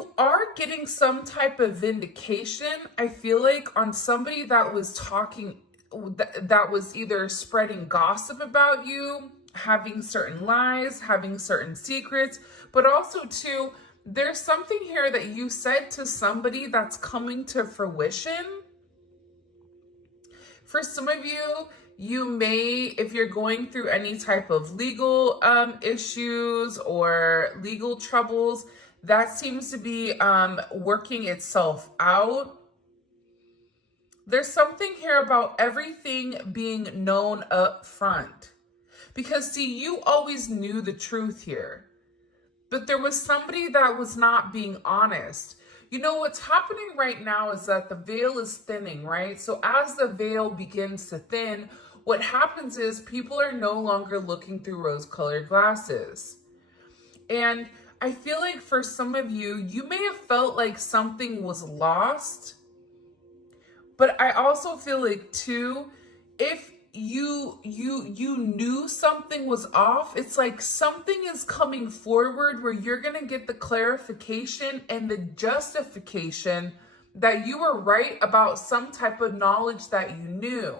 you are getting some type of vindication, I feel like, on somebody that was talking, that was either spreading gossip about you, having certain lies, having certain secrets, but also too, there's something here that you said to somebody that's coming to fruition. For some of you, you may, if you're going through any type of legal issues or legal troubles, that seems to be working itself out. There's something here about everything being known up front. Because see, you always knew the truth here. But there was somebody that was not being honest. You know, what's happening right now is that the veil is thinning, right? So as the veil begins to thin, what happens is people are no longer looking through rose-colored glasses. And I feel like for some of you, you may have felt like something was lost. But I also feel like too, if you knew something was off, it's like something is coming forward where you're going to get the clarification and the justification that you were right about some type of knowledge that you knew.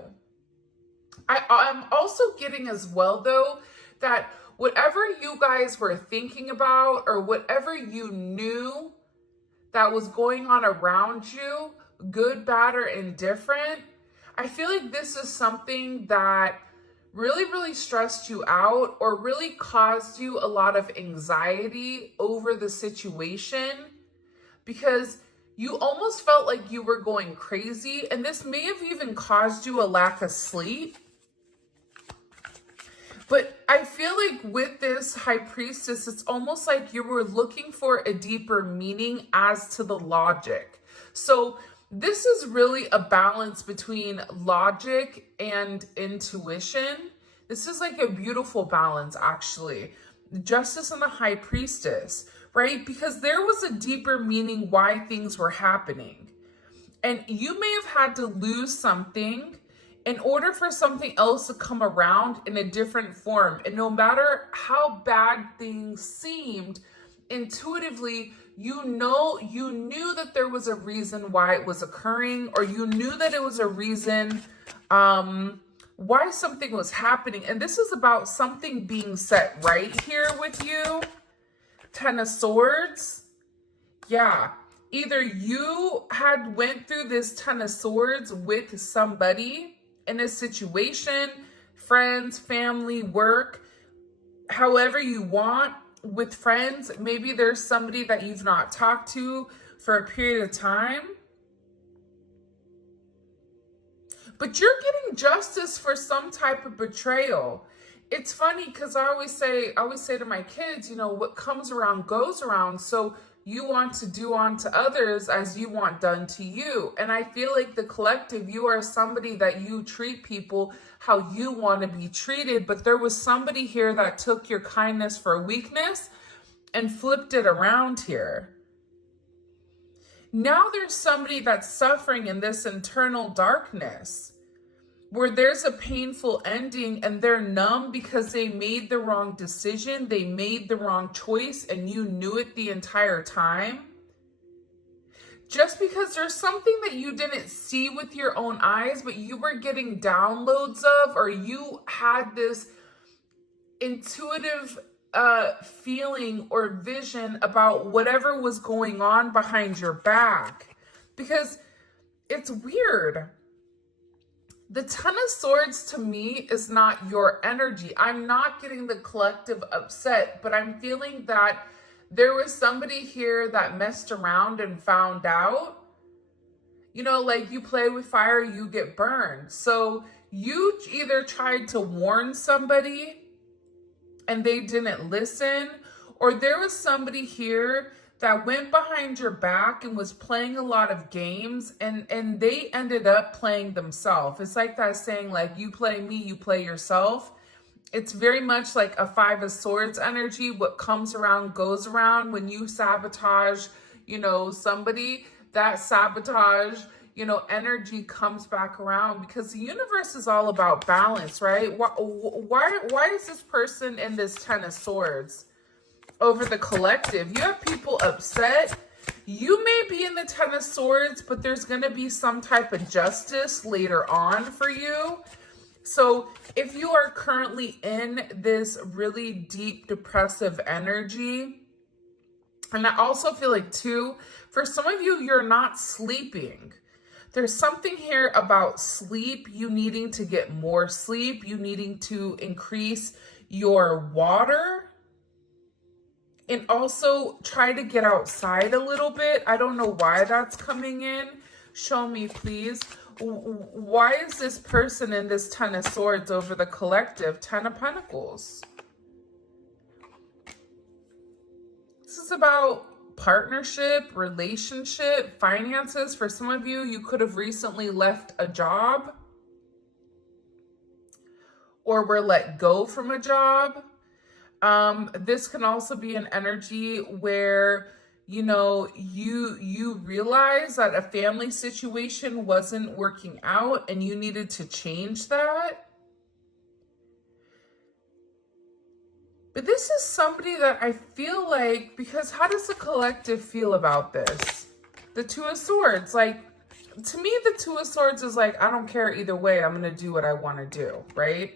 I'm also getting as well though that whatever you guys were thinking about or whatever you knew that was going on around you, good, bad, or indifferent, I feel like this is something that really, really stressed you out or really caused you a lot of anxiety over the situation because you almost felt like you were going crazy, and this may have even caused you a lack of sleep. But I feel like with this High Priestess, it's almost like you were looking for a deeper meaning as to the logic. So this is really a balance between logic and intuition. This is like a beautiful balance, actually. Justice and the High Priestess, right? Because there was a deeper meaning why things were happening. And you may have had to lose something in order for something else to come around in a different form. And no matter how bad things seemed, intuitively, you knew that there was a reason why it was occurring, or you knew that it was a reason why something was happening. And this is about something being set right here with you. Ten of Swords. Yeah. Either you had went through this Ten of Swords with somebody in a situation, friends, family, work, however you want. With friends, maybe there's somebody that you've not talked to for a period of time. But you're getting justice for some type of betrayal. It's funny because I always say to my kids, you know, what comes around goes around. So you want to do unto others as you want done to you. And I feel like the collective, you are somebody that you treat people how you want to be treated. But there was somebody here that took your kindness for weakness and flipped it around here. Now there's somebody that's suffering in this internal darkness where there's a painful ending and they're numb because they made the wrong decision, they made the wrong choice, and you knew it the entire time. Just because there's something that you didn't see with your own eyes, but you were getting downloads of, or you had this intuitive feeling or vision about whatever was going on behind your back. Because it's weird. The Ten of Swords to me is not your energy. I'm not getting the collective upset, but I'm feeling that there was somebody here that messed around and found out. You know, like you play with fire, you get burned. So you either tried to warn somebody and they didn't listen, or there was somebody here that went behind your back and was playing a lot of games, and they ended up playing themselves. It's like that saying, like, you play me, you play yourself. It's very much like a Five of Swords energy. What comes around goes around. When you sabotage, you know, somebody, that sabotage, you know, energy comes back around, because the universe is all about balance, right? Why is this person in this Ten of Swords over the collective? You have people upset. You may be in the Ten of Swords, but there's going to be some type of justice later on for you. So if you are currently in this really deep depressive energy, and I also feel like too, for some of you, you're not sleeping. There's something here about sleep, you needing to get more sleep, you needing to increase your water, and also try to get outside a little bit. I don't know why that's coming in. Show me, please. Why is this person in this Ten of Swords over the collective Ten of Pentacles? This is about partnership, relationship, finances. For some of you, you could have recently left a job or were let go from a job. This can also be an energy where, you know, you realize that a family situation wasn't working out and you needed to change that. But this is somebody that I feel like, because how does the collective feel about this? The Two of Swords, like, to me, the Two of Swords is like, I don't care either way. I'm going to do what I want to do, right?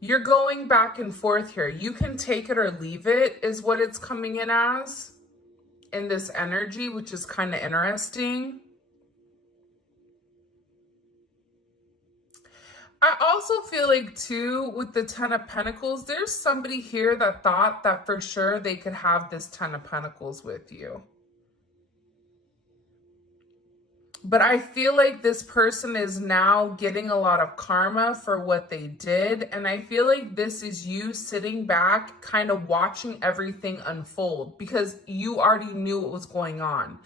You're going back and forth here. You can take it or leave it is what it's coming in as in this energy, which is kind of interesting. I also feel like too, with the Ten of Pentacles, there's somebody here that thought that for sure they could have this Ten of Pentacles with you. But I feel like this person is now getting a lot of karma for what they did. And I feel like this is you sitting back, kind of watching everything unfold because you already knew what was going on.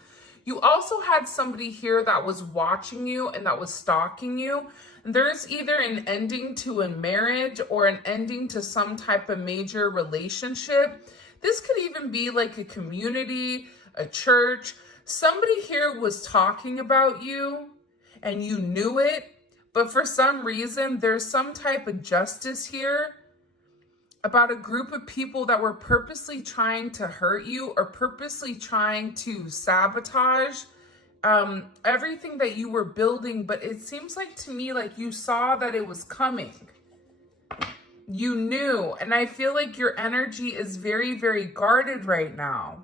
You also had somebody here that was watching you and that was stalking you. There's either an ending to a marriage or an ending to some type of major relationship. This could even be like a community, a church. Somebody here was talking about you and you knew it, but for some reason, there's some type of justice here about a group of people that were purposely trying to hurt you or purposely trying to sabotage everything that you were building. But it seems like to me, like you saw that it was coming. You knew, and I feel like your energy is very, very guarded right now,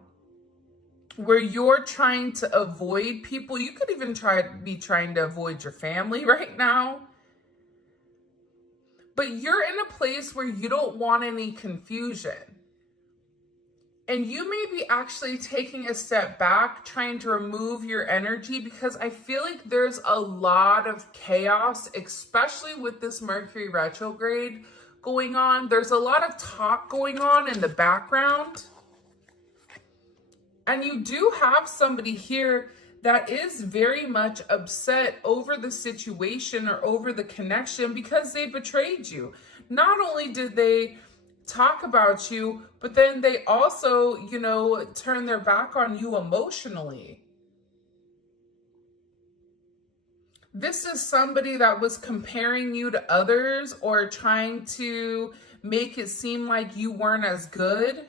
where you're trying to avoid people. You could even be trying to avoid your family right now. But you're in a place where you don't want any confusion. And you may be actually taking a step back, trying to remove your energy, because I feel like there's a lot of chaos, especially with this Mercury retrograde going on. There's a lot of talk going on in the background. And you do have somebody here that is very much upset over the situation or over the connection because they betrayed you. Not only did they talk about you, but then they also, you know, turn their back on you emotionally. This is somebody that was comparing you to others or trying to make it seem like you weren't as good,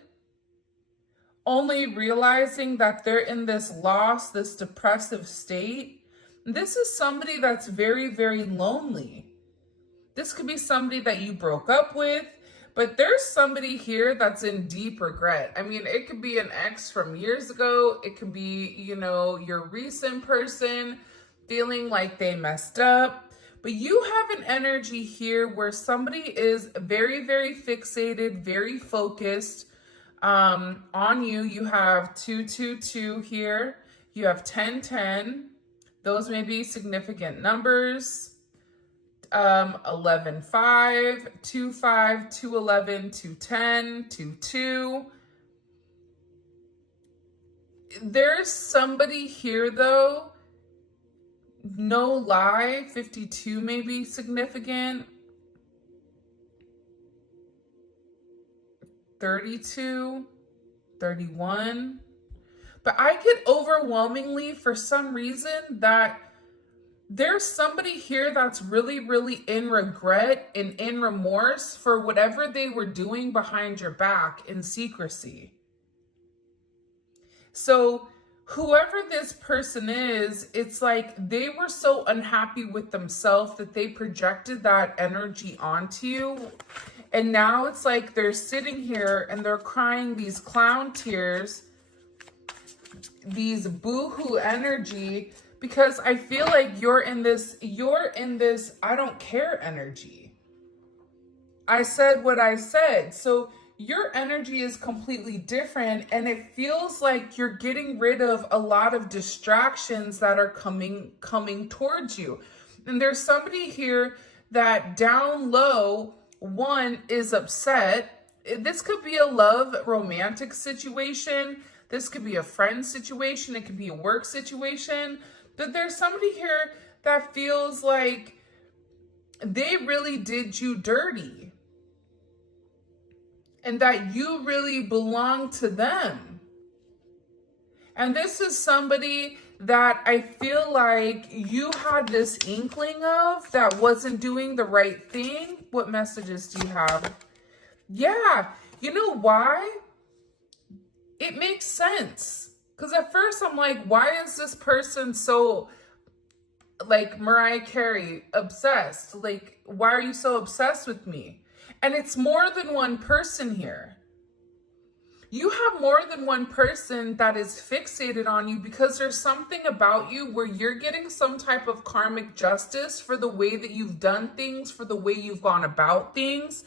only realizing that they're in this loss, this depressive state. This is somebody that's very, very lonely. This could be somebody that you broke up with, but there's somebody here that's in deep regret. I mean, it could be an ex from years ago. It could be, you know, your recent person feeling like they messed up. But you have an energy here where somebody is very, very fixated, very focused on you. You have 222 here. You have 1010. Those may be significant numbers. 11 5, 2 5, 2 11, 2 10, 2 2. There's somebody here though, no lie, 52 may be significant. 32, 31. But I get overwhelmingly, for some reason, that there's somebody here that's really, really in regret and in remorse for whatever they were doing behind your back in secrecy. So whoever this person is, it's like they were so unhappy with themselves that they projected that energy onto you. And now it's like they're sitting here and they're crying these clown tears, these boohoo energy, because I feel like you're in this I don't care energy. I said what I said. So your energy is completely different, and it feels like you're getting rid of a lot of distractions that are coming towards you. And there's somebody here that down low, one, is upset. This could be a love romantic situation. This could be a friend situation. It could be a work situation. But there's somebody here that feels like they really did you dirty and that you really belong to them. And this is somebody that I feel like you had this inkling of that wasn't doing the right thing. What messages do you have? Yeah, you know why? It makes sense. Because at first I'm like, why is this person so, like Mariah Carey, obsessed? Like, why are you so obsessed with me? And it's more than one person here. You have more than one person that is fixated on you because there's something about you where you're getting some type of karmic justice for the way that you've done things, for the way you've gone about things,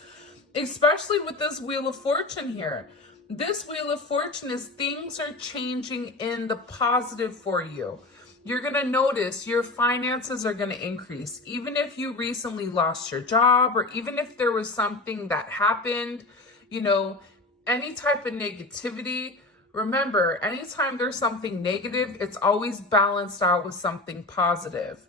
especially with this Wheel of Fortune here. This Wheel of Fortune is things are changing in the positive for you. You're going to notice your finances are going to increase. Even if you recently lost your job, or even if there was something that happened, you know, any type of negativity. Remember, anytime there's something negative, it's always balanced out with something positive.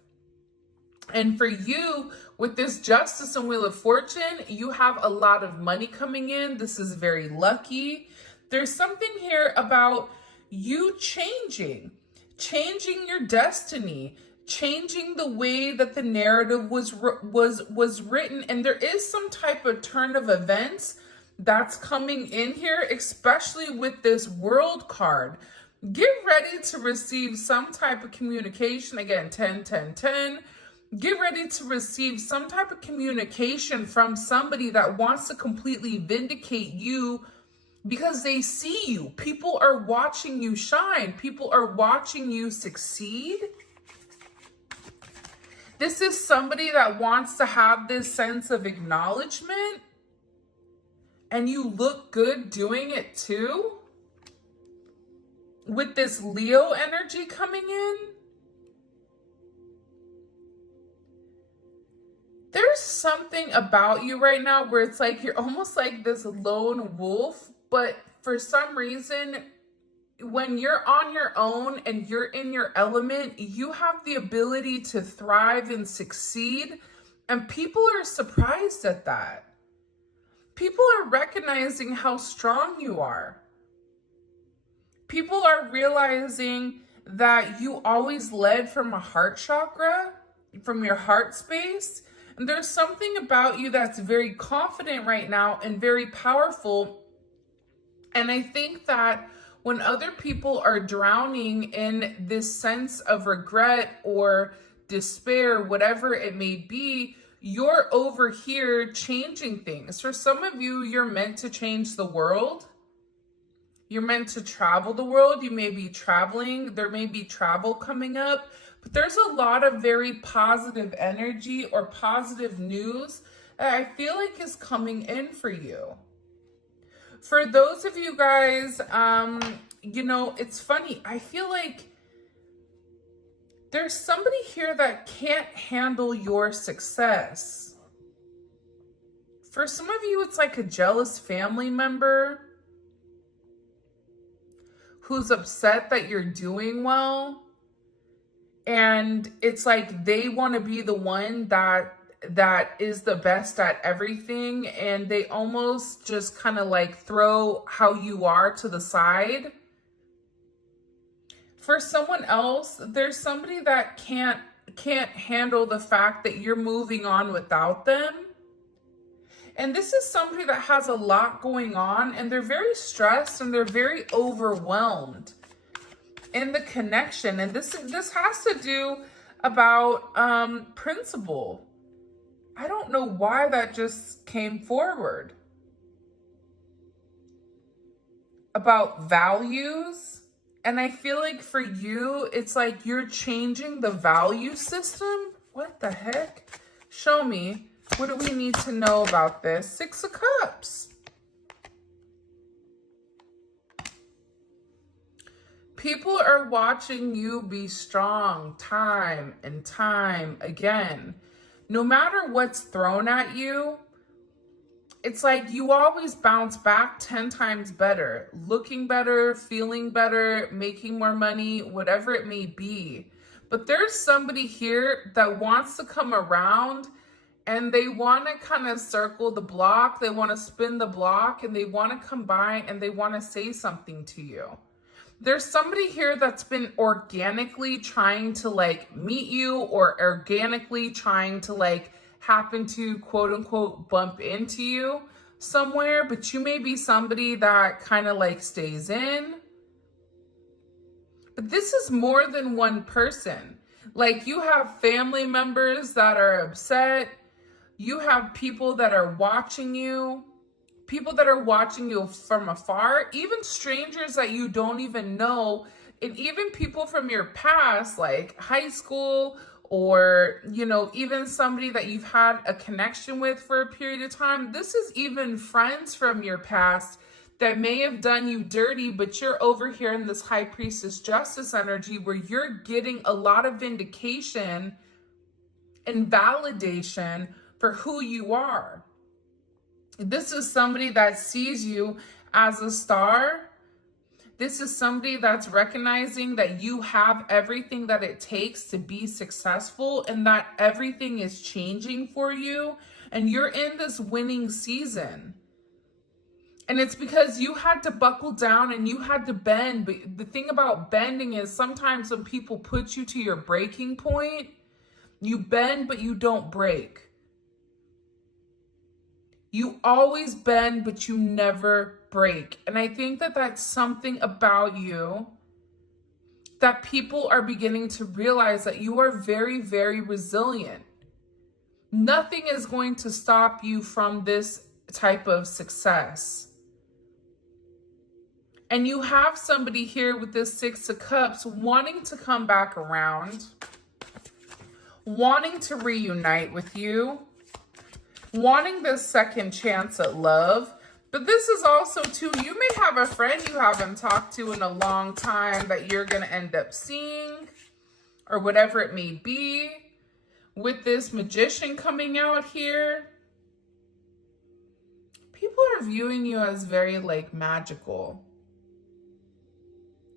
And for you, with this Justice and Wheel of Fortune, you have a lot of money coming in. This is very lucky. There's something here about you changing your destiny, changing the way that the narrative was written. And there is some type of turn of events that's coming in here, especially with this World card. Get ready to receive some type of communication. Again, 10, 10, 10. Get ready to receive some type of communication from somebody that wants to completely vindicate you because they see you. People are watching you shine. People are watching you succeed. This is somebody that wants to have this sense of acknowledgement, and you look good doing it too. With this Leo energy coming in, there's something about you right now where it's like you're almost like this lone wolf, but for some reason, when you're on your own and you're in your element, you have the ability to thrive and succeed, and people are surprised at that. People are recognizing how strong you are. People are realizing that you always led from a heart chakra, from your heart space. And there's something about you that's very confident right now and very powerful. And I think that when other people are drowning in this sense of regret or despair, whatever it may be, you're over here changing things. For some of you, you're meant to change the world. You're meant to travel the world. You may be traveling. There may be travel coming up. But there's a lot of very positive energy or positive news that I feel like is coming in for you. For those of you guys, you know, it's funny. I feel like there's somebody here that can't handle your success. For some of you, it's like a jealous family member who's upset that you're doing well. And it's like they want to be the one that is the best at everything. And they almost just kind of like throw how you are to the side. For someone else, there's somebody that can't handle the fact that you're moving on without them. And this is somebody that has a lot going on, and they're very stressed and they're very overwhelmed. in the connection. And this has to do about principle. I don't know why that just came forward. About values. And I feel like for you, it's like you're changing the value system. What the heck? Show me. What do we need to know about this? Six of Cups. People are watching you be strong time and time again. No matter what's thrown at you, it's like you always bounce back 10 times better, looking better, feeling better, making more money, whatever it may be. But there's somebody here that wants to come around and they want to kind of circle the block. They want to spin the block and they want to come by and they want to say something to you. There's somebody here that's been organically trying to like meet you or organically trying to like happen to quote unquote bump into you somewhere, but you may be somebody that kind of like stays in. But this is more than one person. Like you have family members that are upset. You have people that are watching you. People that are watching you from afar, even strangers that you don't even know, and even people from your past, like high school, or, you know, even somebody that you've had a connection with for a period of time. This is even friends from your past that may have done you dirty, but you're over here in this High Priestess Justice energy where you're getting a lot of vindication and validation for who you are. This is somebody that sees you as a star. This is somebody that's recognizing that you have everything that it takes to be successful and that everything is changing for you. And you're in this winning season. And it's because you had to buckle down and you had to bend. But the thing about bending is sometimes when people put you to your breaking point, you bend, but you don't break. You always bend, but you never break. And I think that that's something about you that people are beginning to realize, that you are very, very resilient. Nothing is going to stop you from this type of success. And you have somebody here with this Six of Cups wanting to come back around, wanting to reunite with you, wanting this second chance at love. But this is also too, you may have a friend you haven't talked to in a long time that you're going to end up seeing, or whatever it may be. With this Magician coming out here, people are viewing you as very like magical.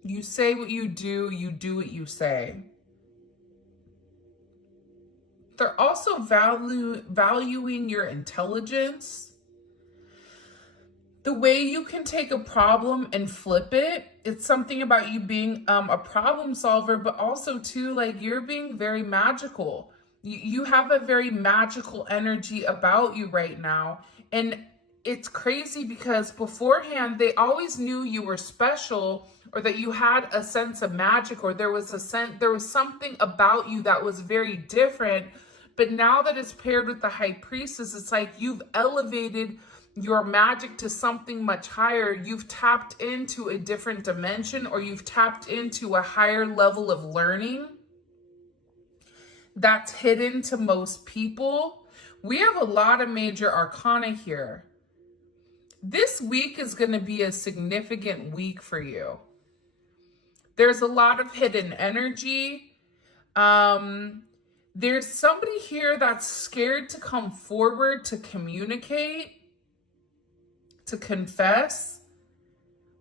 You say what you do what you say. They're also valuing your intelligence. The way you can take a problem and flip it. It's something about you being a problem solver, but also too, like you're being very magical. You have a very magical energy about you right now. And it's crazy because beforehand, they always knew you were special, or that you had a sense of magic, or there was something about you that was very different. But now that it's paired with the High Priestess, it's like you've elevated your magic to something much higher. You've tapped into a different dimension, or you've tapped into a higher level of learning that's hidden to most people. We have a lot of major arcana here. This week is going to be a significant week for you. There's a lot of hidden energy. There's somebody here that's scared to come forward to communicate, to confess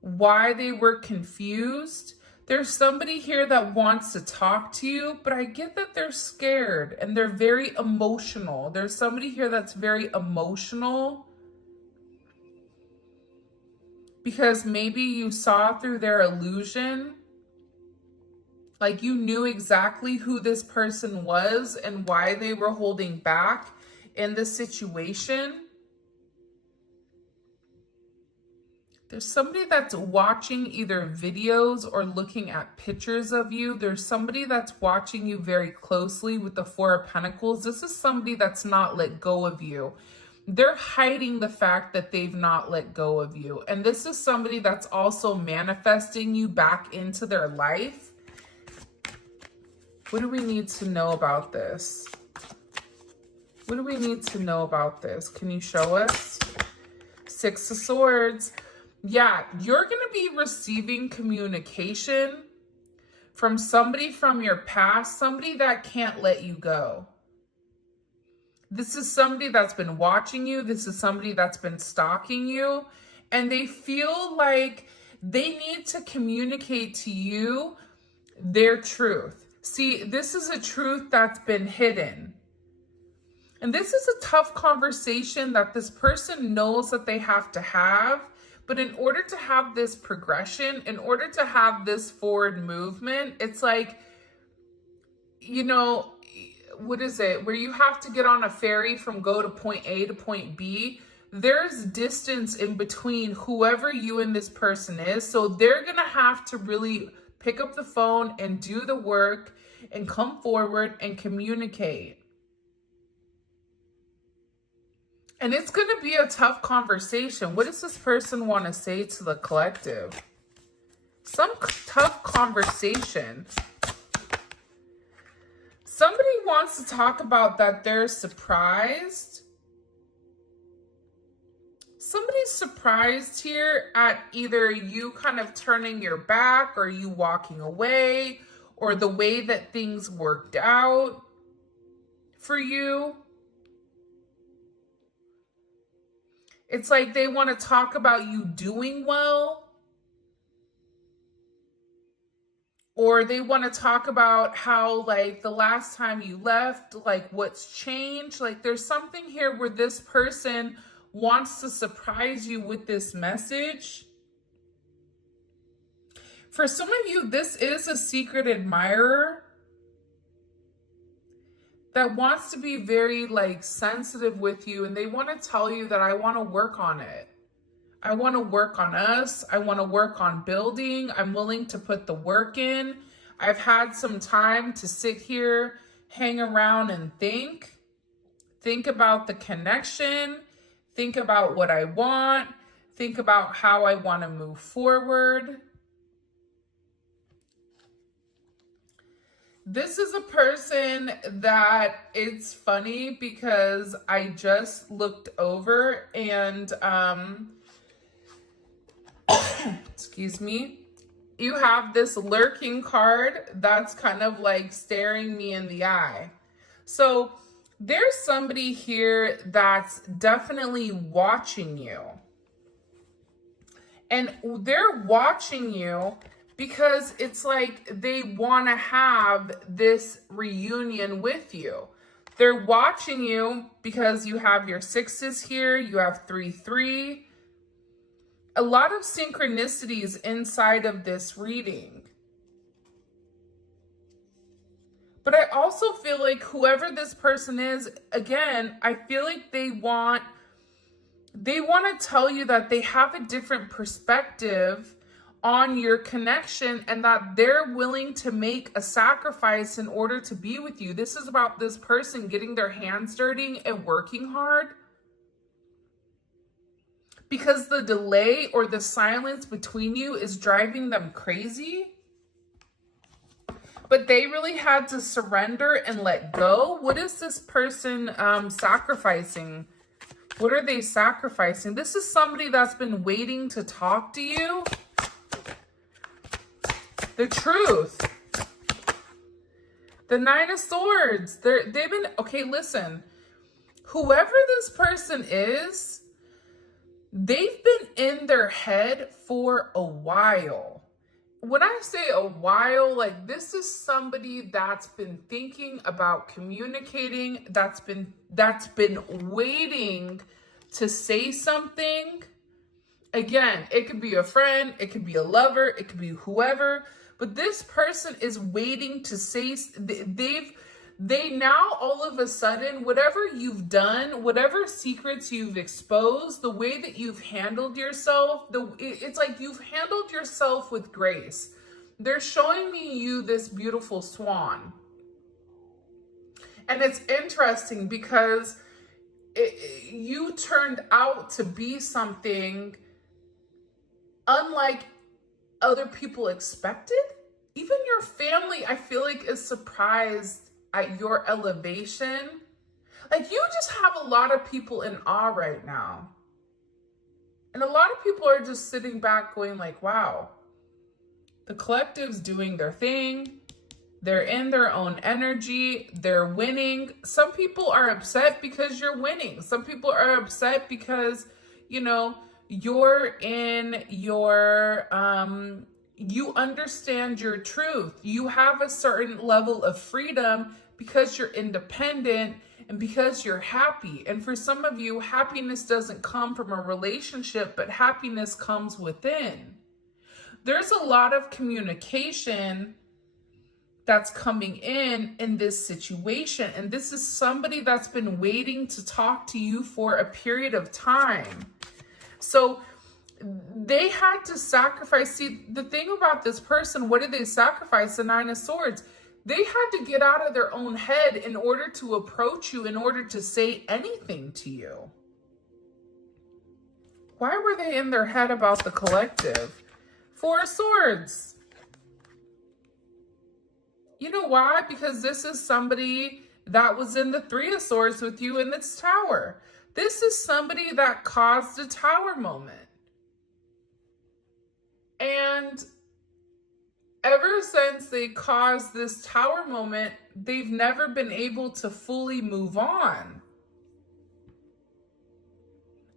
why they were confused. There's somebody here that wants to talk to you, but I get that they're scared and they're very emotional. There's somebody here that's very emotional because maybe you saw through their illusion. Like you knew exactly who this person was and why they were holding back in this situation. There's somebody that's watching either videos or looking at pictures of you. There's somebody that's watching you very closely with the Four of Pentacles. This is somebody that's not let go of you. They're hiding the fact that they've not let go of you. And this is somebody that's also manifesting you back into their life. What do we need to know about this? What do we need to know about this? Can you show us? Six of Swords. Yeah, you're going to be receiving communication from somebody from your past, somebody that can't let you go. This is somebody that's been watching you. This is somebody that's been stalking you. And they feel like they need to communicate to you their truth. See, this is a truth that's been hidden. And this is a tough conversation that this person knows that they have to have. But in order to have this progression, in order to have this forward movement, it's like, you know, what is it? Where you have to get on a ferry from go to point A to point B. There's distance in between whoever you and this person is. So they're going to have to really pick up the phone and do the work and come forward and communicate. And it's going to be a tough conversation. What does this person want to say to the collective? Some tough conversation. Somebody wants to talk about that they're surprised. Somebody's surprised here at either you kind of turning your back or you walking away or the way that things worked out for you. It's like they want to talk about you doing well. Or they want to talk about how, like, the last time you left, like, what's changed. Like, there's something here where this person wants to surprise you with this message. For some of you, this is a secret admirer that wants to be very, like, sensitive with you. And they want to tell you that I want to work on it. I want to work on us. I want to work on building. I'm willing to put the work in. I've had some time to sit here, hang around and think. Think about the connection. Think about what I want. Think about how I want to move forward. This is a person that it's funny because I just looked over and, excuse me, you have this lurking card that's kind of like staring me in the eye. So there's somebody here that's definitely watching you. And they're watching you because it's like they want to have this reunion with you. They're watching you because you have your sixes here. You have 3-3. A lot of synchronicities inside of this reading. But I also feel like whoever this person is, again, I feel like they want to tell you that they have a different perspective on your connection and that they're willing to make a sacrifice in order to be with you. This is about this person getting their hands dirty and working hard. Because the delay or the silence between you is driving them crazy. But they really had to surrender and let go. What is this person sacrificing? What are they sacrificing? This is somebody that's been waiting to talk to you. The truth. The Nine of Swords. They've been, okay, listen. Whoever this person is, they've been in their head for a while. When I say a while, like this is somebody that's been thinking about communicating, that's been waiting to say something. Again, it could be a friend, it could be a lover, it could be whoever, but this person is waiting to say, They now, all of a sudden, whatever you've done, whatever secrets you've exposed, the way that you've handled yourself, it's like you've handled yourself with grace. They're showing me you this beautiful swan. And it's interesting because you turned out to be something unlike other people expected. Even your family, I feel like, is surprised at your elevation. Like, you just have a lot of people in awe right now. And a lot of people are just sitting back going like, wow, the collective's doing their thing. They're in their own energy. They're winning. Some people are upset because you're winning. Some people are upset because, you know, you're in your, you understand your truth. You have a certain level of freedom because you're independent and because you're happy. And for some of you, happiness doesn't come from a relationship, but happiness comes within. There's a lot of communication that's coming in this situation. And this is somebody that's been waiting to talk to you for a period of time. So they had to sacrifice. See, the thing about this person, what did they sacrifice? The Nine of Swords. They had to get out of their own head in order to approach you, in order to say anything to you. Why were they in their head about the collective? Four of Swords. You know why? Because this is somebody that was in the Three of Swords with you in this tower. This is somebody that caused a tower moment. And ever since they caused this tower moment, they've never been able to fully move on.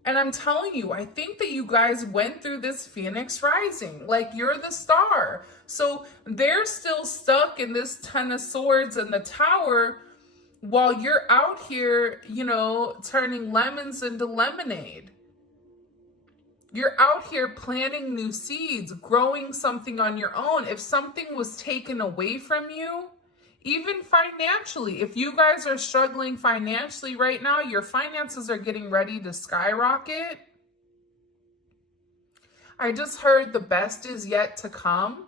And I'm telling you, I think that you guys went through this Phoenix rising. Like, you're the star. So they're still stuck in this Ten of Swords and the tower while you're out here, you know, turning lemons into lemonade. You're out here planting new seeds, growing something on your own. If something was taken away from you, even financially, if you guys are struggling financially right now, your finances are getting ready to skyrocket. I just heard the best is yet to come.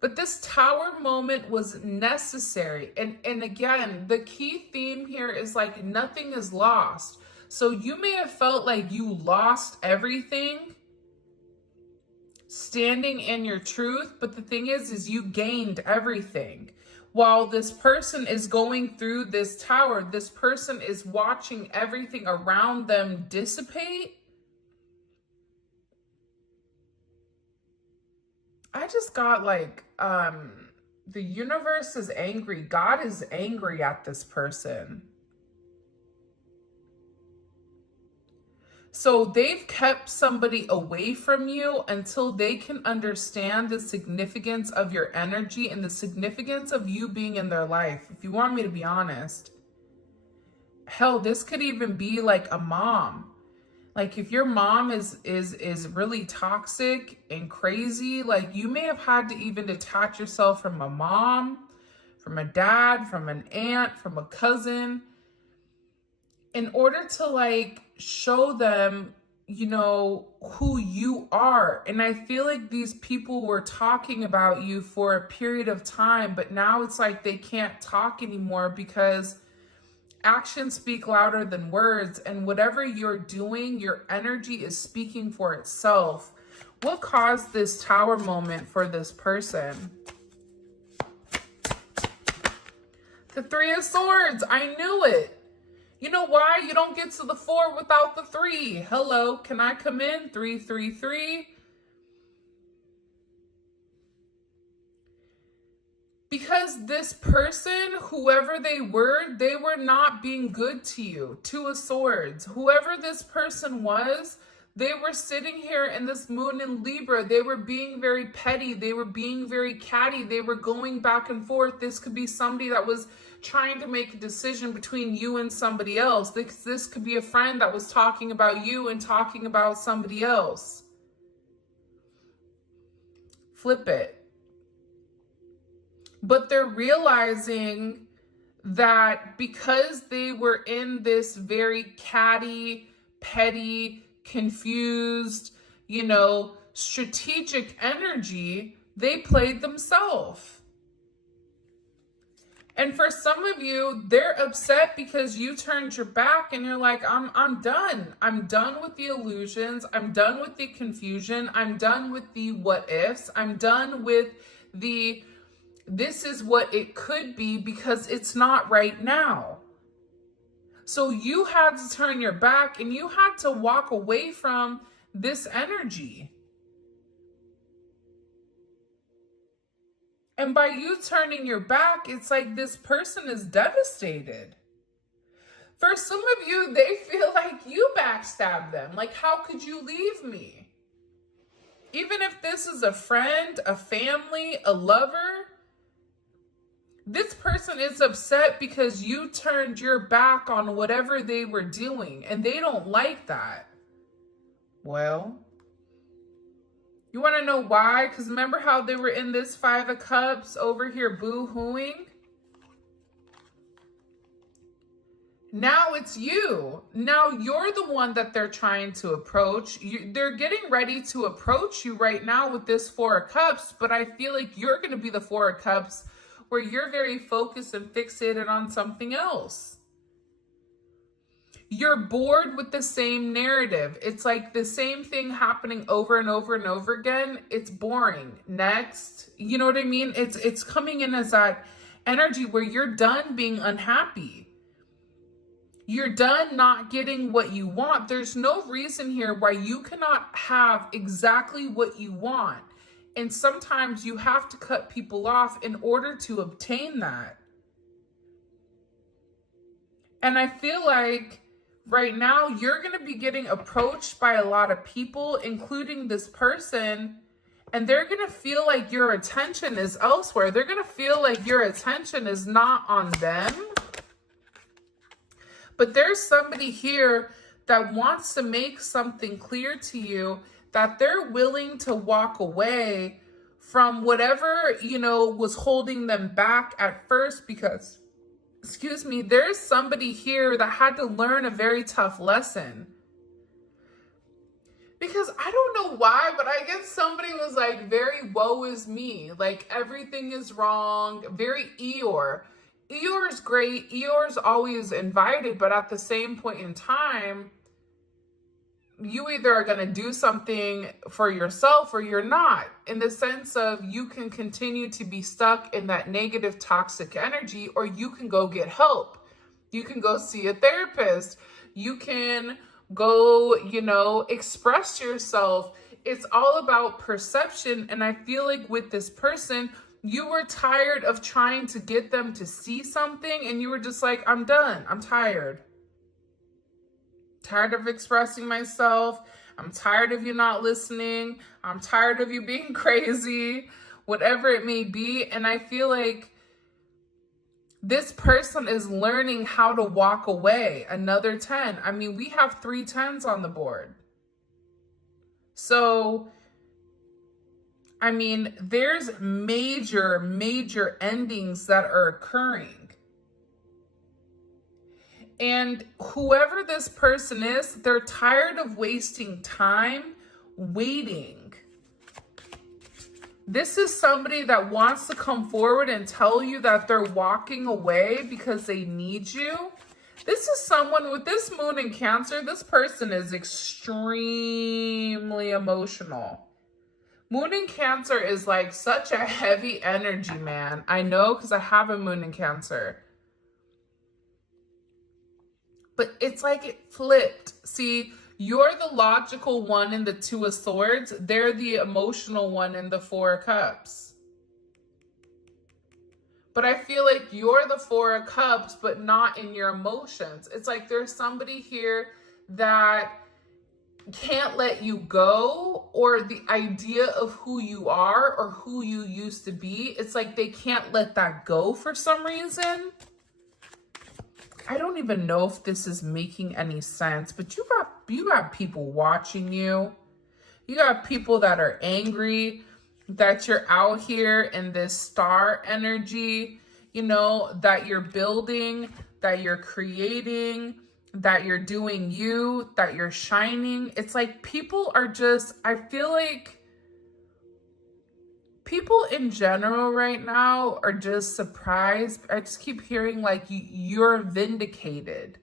But this tower moment was necessary. And again, the key theme here is like nothing is lost. So you may have felt like you lost everything standing in your truth, but the thing is you gained everything. While this person is going through this tower, this person is watching everything around them dissipate. I just got like, the universe is angry. God is angry at this person. So they've kept somebody away from you until they can understand the significance of your energy and the significance of you being in their life. If you want me to be honest, hell, this could even be like a mom. Like if your mom is really toxic and crazy, like you may have had to even detach yourself from a mom, from a dad, from an aunt, from a cousin, in order to like show them, you know, who you are. And I feel like these people were talking about you for a period of time, but now it's like they can't talk anymore because actions speak louder than words. And whatever you're doing, your energy is speaking for itself. What caused this tower moment for this person? The Three of Swords. I knew it. You know why? You don't get to the 4 without the 3. Hello, can I come in? 3, 3, 3. Because this person, whoever they were not being good to you. 2 of Swords. Whoever this person was, they were sitting here in this moon in Libra. They were being very petty. They were being very catty. They were going back and forth. This could be somebody that was trying to make a decision between you and somebody else. This could be a friend that was talking about you and talking about somebody else. Flip it. but they're realizing that because they were in this very catty, petty, confused, strategic energy, they played themselves. And for some of you, they're upset because you turned your back and you're like, I'm done. I'm done with the illusions. I'm done with the confusion. I'm done with the what ifs. I'm done with this is what it could be, because it's not right now. So you had to turn your back and you had to walk away from this energy. And by you turning your back, it's like this person is devastated. For some of you, they feel like you backstabbed them. Like, how could you leave me? Even if this is a friend, a family, a lover, this person is upset because you turned your back on whatever they were doing, and they don't like that. Well, you want to know why? Because remember how they were in this Five of Cups over here boo-hooing? Now it's you. Now you're the one that they're trying to approach. They're getting ready to approach you right now with this Four of Cups, but I feel like you're going to be the Four of Cups where you're very focused and fixated on something else. You're bored with the same narrative. It's like the same thing happening over and over and over again. It's boring. Next. You know what I mean? It's coming in as that energy where you're done being unhappy. You're done not getting what you want. There's no reason here why you cannot have exactly what you want. And sometimes you have to cut people off in order to obtain that. And I feel like right now, you're going to be getting approached by a lot of people, including this person, and they're going to feel like your attention is elsewhere. They're going to feel like your attention is not on them. But there's somebody here that wants to make something clear to you, that they're willing to walk away from whatever, was holding them back at first, because there's somebody here that had to learn a very tough lesson. Because I don't know why, but I guess somebody was like very woe is me. Like everything is wrong. Very Eeyore. Eeyore's great. Eeyore's always invited, but at the same point in time, you either are going to do something for yourself or you're not, in the sense of you can continue to be stuck in that negative, toxic energy, or you can go get help. You can go see a therapist. You can go, express yourself. It's all about perception. And I feel like with this person, you were tired of trying to get them to see something, and you were just like, I'm done. I'm tired. Tired of expressing myself. I'm tired of you not listening. I'm tired of you being crazy, whatever it may be. And I feel like this person is learning how to walk away. Another 10. I mean, we have 3 10s on the board. So, I mean, there's major, major endings that are occurring. And whoever this person is, they're tired of wasting time waiting. This is somebody that wants to come forward and tell you that they're walking away because they need you. This is someone with this moon in Cancer. This person is extremely emotional. Moon in Cancer is like such a heavy energy, man. I know, because I have a moon in Cancer. But it's like it flipped. See, you're the logical one in the Two of Swords. They're the emotional one in the Four of Cups. But I feel like you're the Four of Cups, but not in your emotions. It's like there's somebody here that can't let you go, or the idea of who you are or who you used to be. It's like they can't let that go for some reason. I don't even know if this is making any sense, but you got people watching you. You got people that are angry. that you're out here in this star energy, you know, that you're building, that you're creating, that you're doing you, that you're shining. It's like people are just, I feel like people in general right now are just surprised. I just keep hearing like you're vindicated.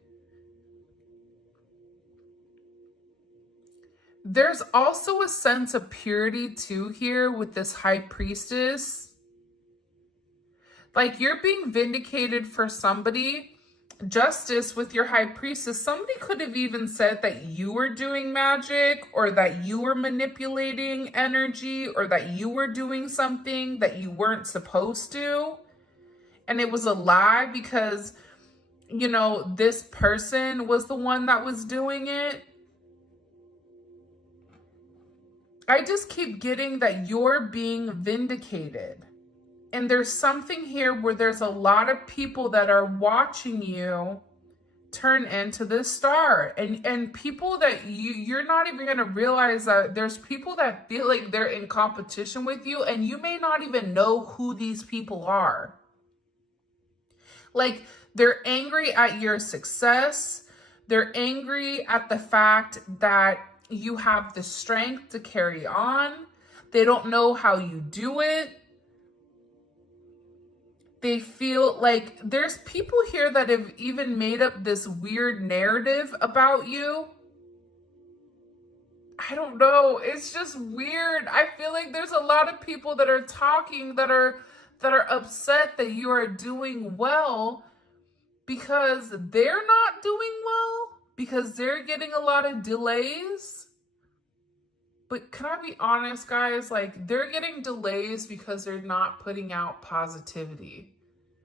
There's also a sense of purity too here with this high priestess. Like you're being vindicated for somebody. Justice with your high priestess. Somebody could have even said that you were doing magic, or that you were manipulating energy, or that you were doing something that you weren't supposed to. And it was a lie because, you know, this person was the one that was doing it. I just keep getting that you're being vindicated. And there's something here where there's a lot of people that are watching you turn into this star. And people that you're not even going to realize that there's people that feel like they're in competition with you, and you may not even know who these people are. Like, they're angry at your success. They're angry at the fact that you have the strength to carry on. They don't know how you do it. They feel like there's people here that have even made up this weird narrative about you. I don't know. It's just weird. I feel like there's a lot of people that are talking that are upset that you are doing well because they're not doing well, because they're getting a lot of delays. But can I be honest, guys? Like, they're getting delays because they're not putting out positivity.